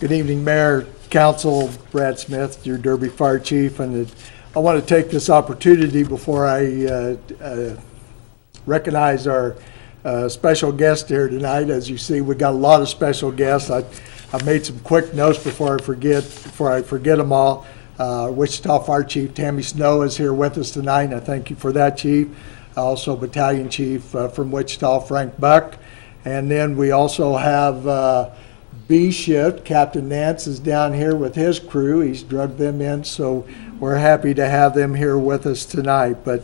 Good evening, Mayor, Council, Brad Smith, your Derby Fire Chief, and I want to take this opportunity before I recognize our special guest here tonight. As you see, we got a lot of special guests. I made some quick notes before I forget them all. Wichita Fire Chief Tammy Snow is here with us tonight, and I thank you for that, Chief. Also, Battalion Chief from Wichita, Frank Buck. And then we also have B Shift. Captain Nance is down here with his crew. He's drugged them in, so we're happy to have them here with us tonight. For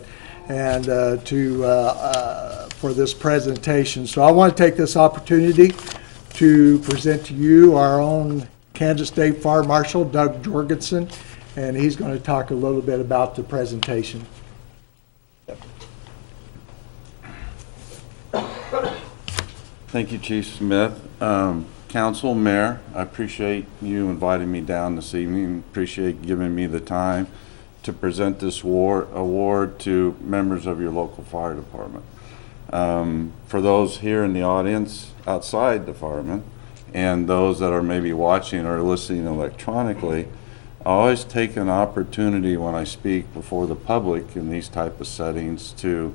this presentation. So I want to take this opportunity to present to you our own Kansas State Fire Marshal, Doug Jorgensen, and he's going to talk a little bit about the presentation. Thank you, Chief Smith. Council, Mayor, I appreciate you inviting me down this evening. Appreciate giving me the time to present this award to members of your local fire department. For those here in the audience outside the firemen and those that are maybe watching or listening electronically, I always take an opportunity when I speak before the public in these type of settings to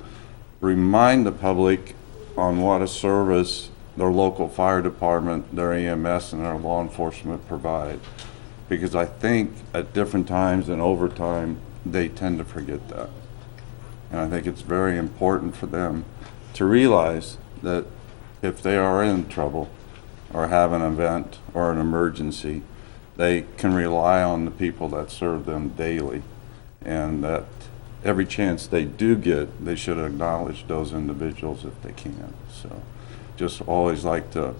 remind the public on what a service their local fire department, their EMS, and their law enforcement provide. Because I think at different times and over time, they tend to forget that. And I think it's very important for them to realize that if they are in trouble or have an event or an emergency, they can rely on the people that serve them daily, and that every chance they do get, they should acknowledge those individuals if they can. So just always like to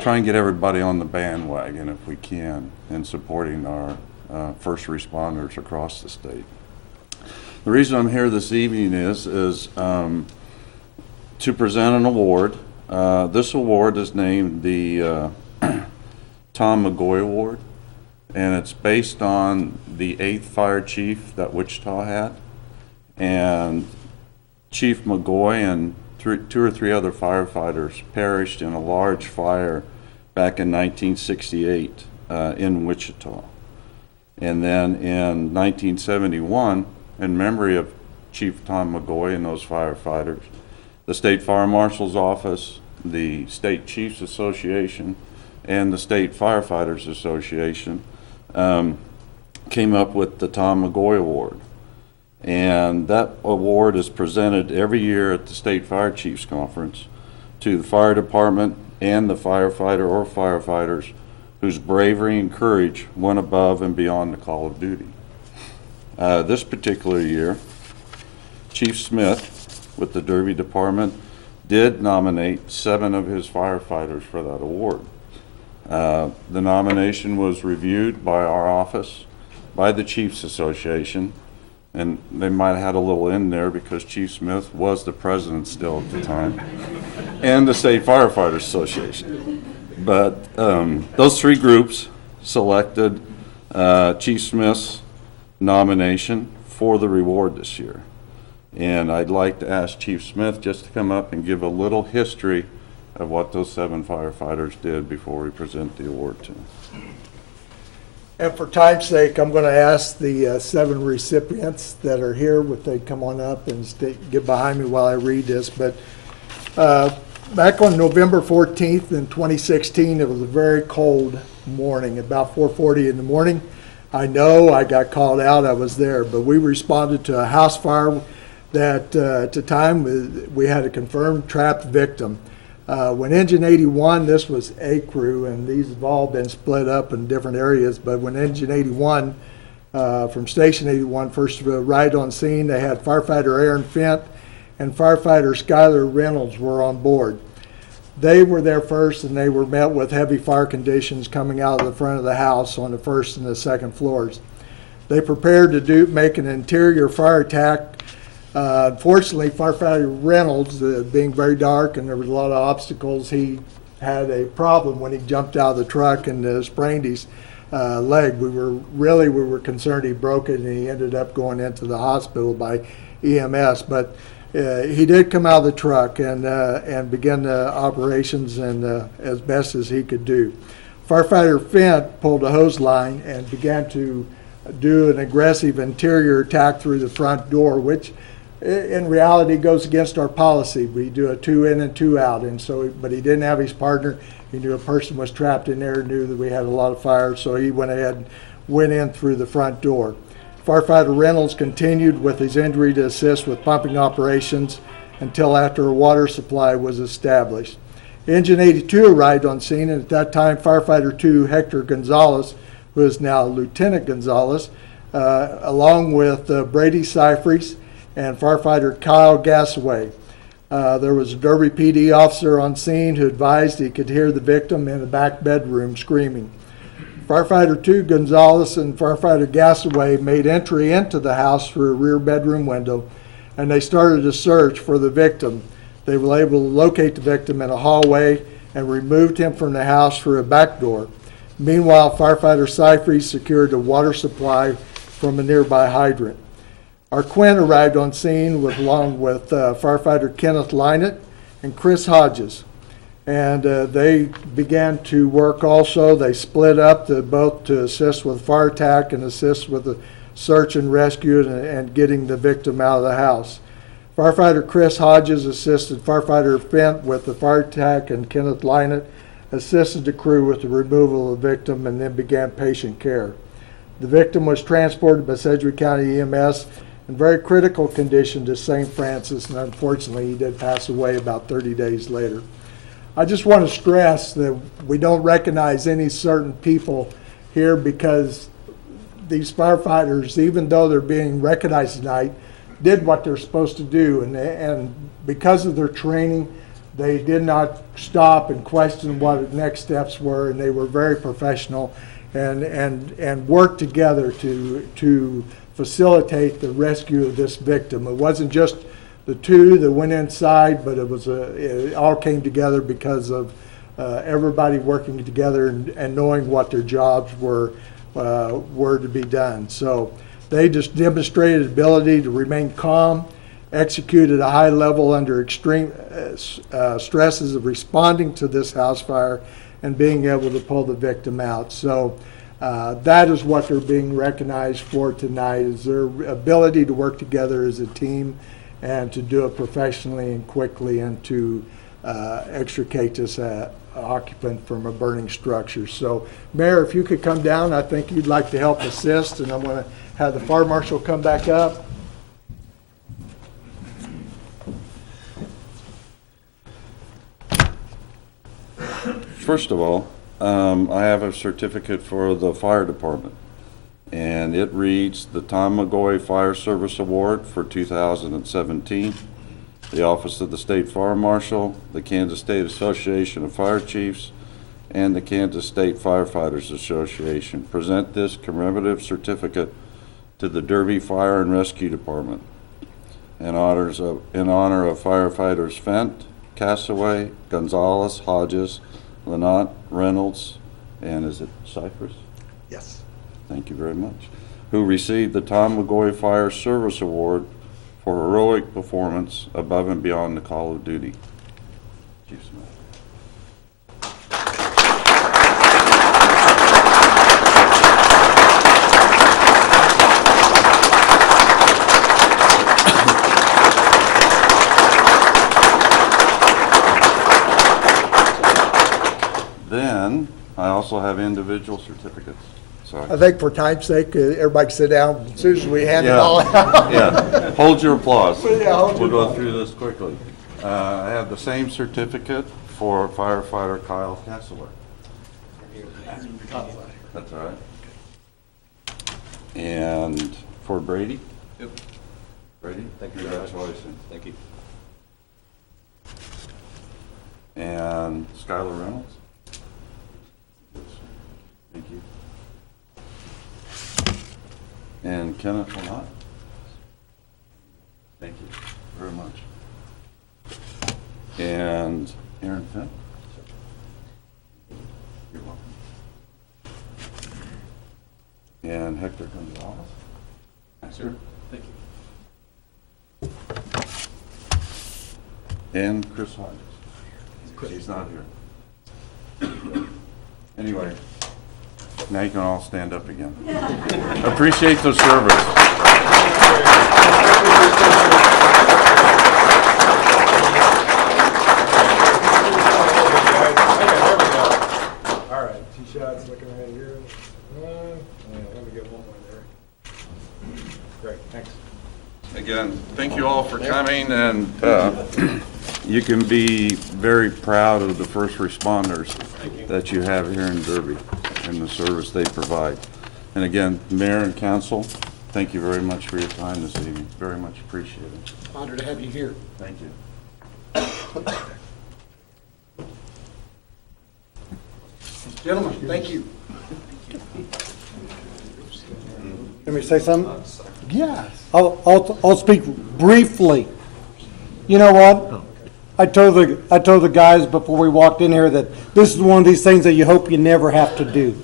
try and get everybody on the bandwagon if we can in supporting our first responders across the state. The reason I'm here this evening is to present an award. This award is named the Tom McGaughey Award, and it's based on the 8th fire chief that Wichita had. And Chief McGaughey and two or three other firefighters perished in a large fire back in 1968 in Wichita. And then in 1971, in memory of Chief Tom McGaughey and those firefighters, the State Fire Marshal's Office, the State Chiefs Association, and the State Firefighters Association came up with the Tom McGaughey Award. And that award is presented every year at the State Fire Chiefs Conference to the fire department and the firefighter or firefighters whose bravery and courage went above and beyond the call of duty. This particular year, Chief Smith with the Derby Department did nominate 7 of his firefighters for that award. The nomination was reviewed by our office, by the Chiefs Association, and they might have had a little in there because Chief Smith was the president still at the time, and the State Firefighters Association. But those 3 groups selected Chief Smith's nomination for the reward this year. And I'd like to ask Chief Smith just to come up and give a little history of what those 7 firefighters did before we present the award to them. And for time's sake, I'm going to ask the 7 recipients that are here if they come on up and get behind me while I read this. But back on November 14th in 2016, it was a very cold morning, about 4:40 in the morning. I know I got called out, I was there, but we responded to a house fire that at the time we had a confirmed trapped victim. When Engine 81, this was a crew, and these have all been split up in different areas, but when Engine 81 from Station 81 first arrived on scene, they had firefighter Aaron Fent and firefighter Skylar Reynolds were on board. They were there first, and they were met with heavy fire conditions coming out of the front of the house on the first and the second floors. They prepared to make an interior fire attack. Unfortunately, firefighter Reynolds, being very dark and there was a lot of obstacles, he had a problem when he jumped out of the truck and sprained his leg. We were concerned he broke it, and he ended up going into the hospital by EMS. But he did come out of the truck and begin the operations and as best as he could do. Firefighter Fent pulled a hose line and began to do an aggressive interior attack through the front door, which in reality goes against our policy. We do a 2 in and 2 out, and so, but he didn't have his partner. He knew a person was trapped in there, knew that we had a lot of fire, so he went ahead and went in through the front door. Firefighter Reynolds continued with his injury to assist with pumping operations until after a water supply was established. Engine 82 arrived on scene, and at that time, Firefighter 2 Hector Gonzalez, who is now Lieutenant Gonzalez, along with Brady Seifries and Firefighter Kyle Gassaway. There was a Derby PD officer on scene who advised he could hear the victim in the back bedroom screaming. Firefighter 2 Gonzalez and Firefighter Gassaway made entry into the house through a rear bedroom window, and they started a search for the victim. They were able to locate the victim in a hallway and removed him from the house through a back door. Meanwhile, Firefighter Seifries secured a water supply from a nearby hydrant. Our Quinn arrived on scene along with Firefighter Kenneth Lynett and Chris Hodges. And they began to work also. They split up both to assist with fire attack and assist with the search and rescue and getting the victim out of the house. Firefighter Chris Hodges assisted Firefighter Fent with the fire attack, and Kenneth Lynett assisted the crew with the removal of the victim and then began patient care. The victim was transported by Sedgwick County EMS in very critical condition to St. Francis, and unfortunately he did pass away about 30 days later. I just want to stress that we don't recognize any certain people here because these firefighters, even though they're being recognized tonight, did what they're supposed to do, and because of their training, they did not stop and question what the next steps were, and they were very professional and worked together to facilitate the rescue of this victim. It wasn't just the two that went inside, but it all came together because of everybody working together and knowing what their jobs were to be done. So they just demonstrated ability to remain calm, execute at a high level under extreme stresses of responding to this house fire and being able to pull the victim out. So that is what they're being recognized for tonight, is their ability to work together as a team and to do it professionally and quickly and to extricate this occupant from a burning structure. So, Mayor, if you could come down, I think you'd like to help assist, and I'm going to have the fire marshal come back up. First of all, I have a certificate for the fire department, and it reads the Tom McGaughey Fire Service Award for 2017, the Office of the State Fire Marshal, the Kansas State Association of Fire Chiefs, and the Kansas State Firefighters Association present this commemorative certificate to the Derby Fire and Rescue Department in honor of firefighters Fent, Cassaway, Gonzalez, Hodges, Lynott, Reynolds, and is it Cypress? Yes. Thank you very much. Who received the Tom McGaughey Fire Service Award for heroic performance above and beyond the call of duty. Chief Smith. Then I also have individual certificates. So I think for time's sake, everybody can sit down as soon as we hand it all out. Yeah, hold your applause. Yeah, hold We'll your go through this quickly. I have the same certificate for firefighter Kyle Castlewer. That's all right. And for Brady? Yep. Brady? Thank you. Congratulations. Thank you. And Skylar Reynolds? Thank you. And Kenneth Lynott? Thank you very much. And Aaron Fent? You're welcome. And Hector Gonzalez? Sure. Thank you. And Chris Hodges? He's not here. Anyway, now you can all stand up again. Appreciate the service. All right, 2 shots looking right here. Let me get one more there. Great, thanks. Again, thank you all for coming, and you can be very proud of the first responders that you have here in Derby and the service they provide. And again, Mayor and Council, thank you very much for your time this evening. Very much appreciated. Honored to have you here. Thank you. Gentlemen, thank you. Let me say something? Yes. I'll speak briefly. You know what? I told the guys before we walked in here that this is one of these things that you hope you never have to do.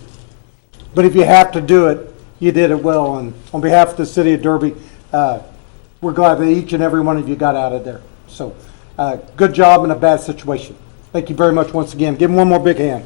But if you have to do it, you did it well. And on behalf of the city of Derby, we're glad that each and every one of you got out of there. So, good job in a bad situation. Thank you very much once again. Give them one more big hand.